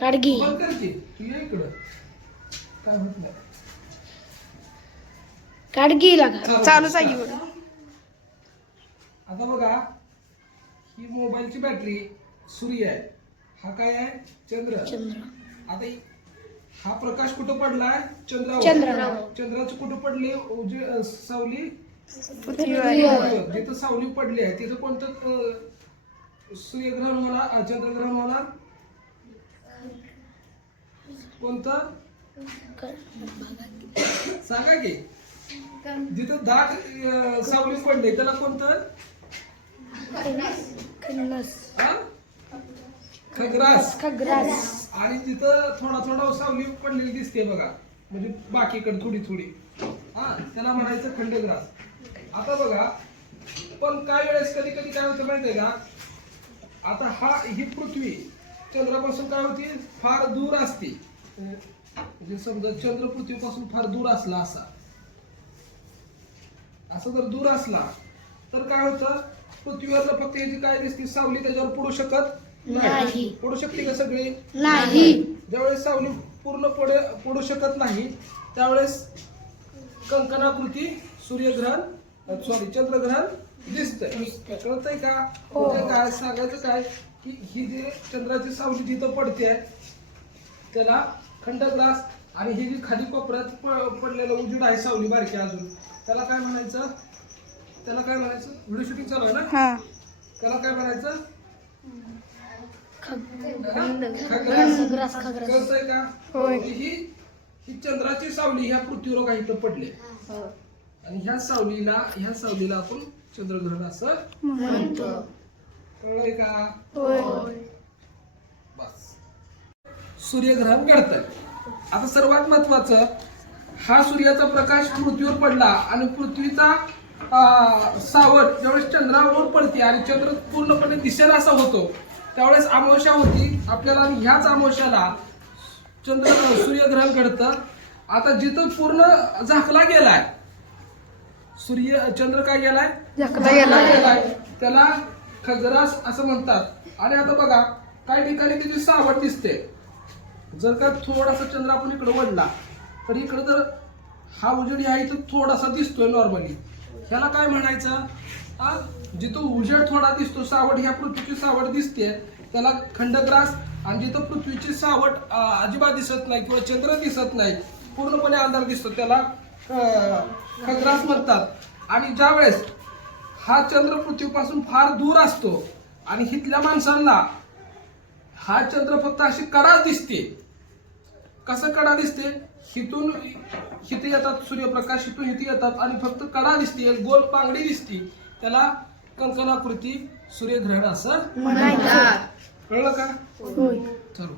काडगी. बंद कर की तू ये इकडं. काय होत नाही काडगी लागा चालूच आहे की बघा आता बघा ही मोबाईलची बॅटरी सूर्य आहे. हा काय आहे? चंद्र. चंद्र. आता हा प्रकाश कुठं पडलाय? चंद्रावर. चंद्रावर. चंद्राचं कुठं पडले? उजे सावली? जिथं सावली पडली आहे तिथं कोणतं सूर्यग्रहण होणार? चंद्रग्रहण होणार? कोणतं? सांगा की. जिथं दाट अ, सावली पडली त्याला कोणतं? खन्नस हा? खग्रास. खग्रास. आणि तिथं थोडा थोडा सावली पडलेली दिसते बघा. म्हणजे बाकीकडे थोडी थोडी. हा त्याला म्हणायचं खंडग्रास. आता बघा पण काय वेळेस कधी कधी काय होतं माहितीये का? आता हा ही पृथ्वी चंद्रापासून काय होती? फार दूर असते. म्हणजे समजा चंद्र पृथ्वीपासून फार दूर असला असा. असं जर दूर असला तर काय होतं? पृथ्वीवरला फक्त याची काय दिसते सावली त्याच्यावर पडू शकत नाही. पडू शकते का सगळी? नाही. ज्यावेळेस सावली पूर्ण पडे पडू शकत नाही त्यावेळेस कंकणाकृती सूर्यग्रहण सॉरी चंद्रग्रहण दिसतंय. कळतंय का? म्हणजे काय सांगायचं काय? की ही जी चंद्राची सावली जिथं पडते त्याला खंडग्रास आणि ही जी खाली कोपऱ्यात पडलेलं उजेड आहे सावली बारकी अजून त्याला काय म्हणायचं? त्याला काय म्हणायचं? व्हिडिओ शूटिंग चालू आहे ना? हा. त्याला काय म्हणायचं? कळतंय का? होय. ही ही चंद्राची सावली ह्या पृथ्वीवर काही इथं पडले. आणि ह्या सावलीला ह्या सावलीला आपण चंद्रग्रहण असं म्हणतो. कळलंय का? होय. बस. सूर्यग्रहण घडतंय. आता सर्वात महत्वाचं हा सूर्याचा प्रकाश पृथ्वीवर पडला आणि पृथ्वीचा सावट ज्यावेळेस चंद्रावर पडते आणि चंद्र पूर्णपणे दिसेल असा होतो त्यावेळेस अमावस्या होती. आपल्याला ह्याच अमावस्याला चंद्र सूर्यग्रहण घडतं. आता जिथं पूर्ण झाकला गेलाय सूर्य चंद्र काय गेलाय? गेलाय. त्याला खग्रास असं म्हणतात. आणि आता बघा काही ठिकाणी त्याची सावट दिसते. जर का थोडासा चंद्र आपण इकडं वडला तर इकडं जर हा उजेड आहे इथं थोडासा दिसतोय नॉर्मली ह्याला काय म्हणायचं? हा जिथं उजेड थोडा दिसतो सावट ह्या पृथ्वीची सावट दिसते त्याला खंडग्रास आणि जिथं पृथ्वीची सावट अजिबात दिसत नाही किंवा चंद्र दिसत नाही पूर्णपणे अंधार दिसतो त्याला खग्रास म्हणतात. आणि ज्या वेळेस हा चंद्र पृथ्वीपासून फार दूर असतो आणि हिथल्या माणसांना हा चंद्र फक्त अशी कडा दिसते. कसं कडा दिसते? हिथून हिथे येतात सूर्यप्रकाश हिथून हिथे येतात आणि फक्त कडा दिसते. गोल पांगडी दिसते. त्याला कंकणाकृती सूर्यग्रहण असं कळलं का? चलो